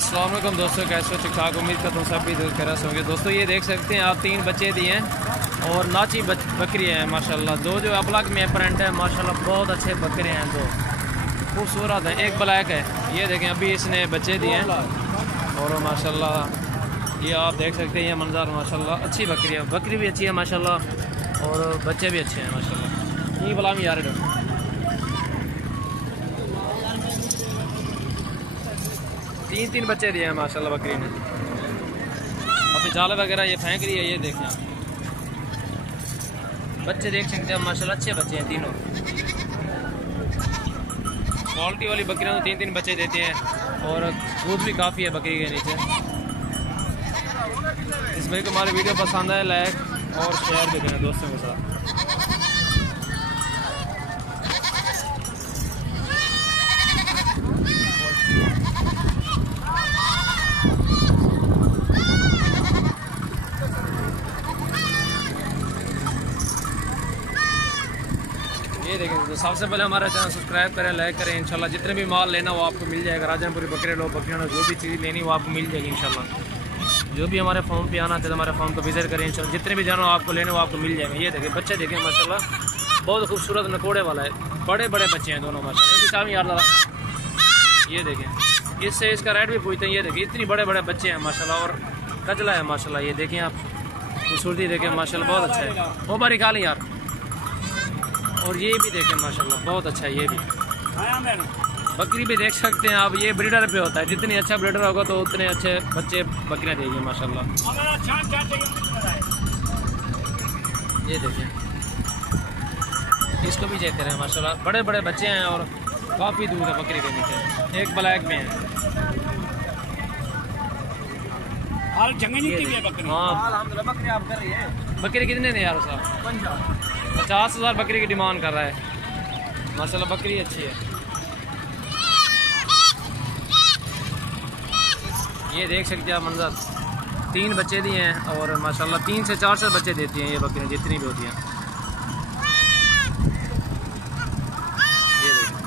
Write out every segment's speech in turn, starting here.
अस्सलाम वालेकुम दोस्तों, कैसे हो? ठीक ठाक, उम्मीद करता हूँ सब भी खैर से होंगे। दोस्तों ये देख सकते हैं आप, 3 बच्चे दिए हैं और नाची बकरी हैं माशाल्लाह। 2 जो अबलग में प्रिंट है माशाल्लाह, बहुत अच्छे बकरे हैं, 2 खूबसूरत हैं, एक ब्लैक है। ये देखें अभी इसने बच्चे दिए हैं और माशाल्लाह ये आप देख सकते हैं ये मंजर माशाल्लाह। अच्छी बकरी है, बकरी भी अच्छी है माशाल्लाह और बच्चे भी अच्छे हैं माशाल्लाह। ये बला में यार 3 बच्चे दिए हैं माशाल्लाह बकरी ने। अभी जाल वगैरह ये फेंक रही है, ये देखें आप, बच्चे देख सकते हैं माशाल्लाह, अच्छे बच्चे हैं तीनों। क्वालिटी वाली बकरियां तो 3 बच्चे देते हैं और दूध भी काफ़ी है बकरी के नीचे। इसमें हमारी वीडियो पसंद है, लाइक और शेयर भी करें दोस्तों के साथ। ये देखें तो सबसे पहले हमारा चैनल सब्सक्राइब करें, लाइक करें। इंशाल्लाह जितने भी माल लेना वो आपको मिल जाएगा। राजनपुरी बकरे लो, बकरियां, जो भी चीज़ लेनी वो आपको मिल जाएगी इंशाल्लाह। जो भी हमारे फॉर्म पे आना चाहिए हमारे फॉर्म को विजिट करें इंशाल्लाह। जितने भी जानो आपको लेने वो आपको मिल जाएंगे। ये देखें बच्चे देखें माशाल्लाह, बहुत खूबसूरत नकोड़े वाला है, बड़े बड़े बच्चे हैं दोनों माशाल्लाह। यार ये देखें, इससे इसका रेट भी पूछते हैं। ये देखें इतनी बड़े बड़े बच्चे हैं माशाल्लाह और कचला है माशाल्लाह। ये देखें आप, खूबसूरती देखें माशाल्लाह, बहुत अच्छा है। वो बारी खा लें यार। और ये भी देखें माशाल्लाह, बहुत अच्छा है। ये भी बकरी भी देख सकते हैं आप, ये ब्रीडर पे होता है, जितनी अच्छा ब्रीडर होगा तो उतने अच्छे बच्चे बकरियां देगी माशाल्लाह। ये देखें, इसको भी चेक करें माशाल्लाह, बड़े बड़े बच्चे हैं और काफ़ी दूर है बकरी के नीचे। एक ब्लैक में है। हाँ, बकरी कितने थे यार साहब? 50,000 बकरी की डिमांड कर रहा है माशाल्लाह। बकरी अच्छी है। ये देख सकते हैं आप मंजर, 3 बच्चे दिए हैं और माशाल्लाह 3 से 4 बच्चे देती हैं ये बकरियाँ, जितनी भी होती हैं। ये देखें,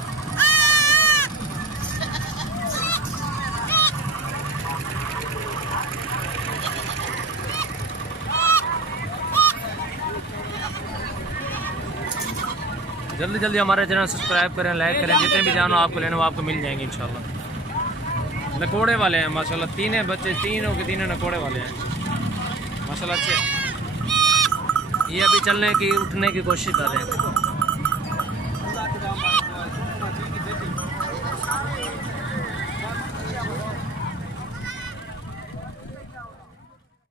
जल्दी जल्दी हमारे चैनल सब्सक्राइब करें, लाइक करें। जितने भी जानो आपको लेने वो आपको मिल जाएंगे इंशाल्लाह। नकोड़े वाले हैं माशाल्लाह, 3 बच्चे, तीनों के तीनों नकोड़े वाले हैं माशाल्लाह, अच्छे। ये अभी चलने की, उठने की कोशिश कर रहे हैं।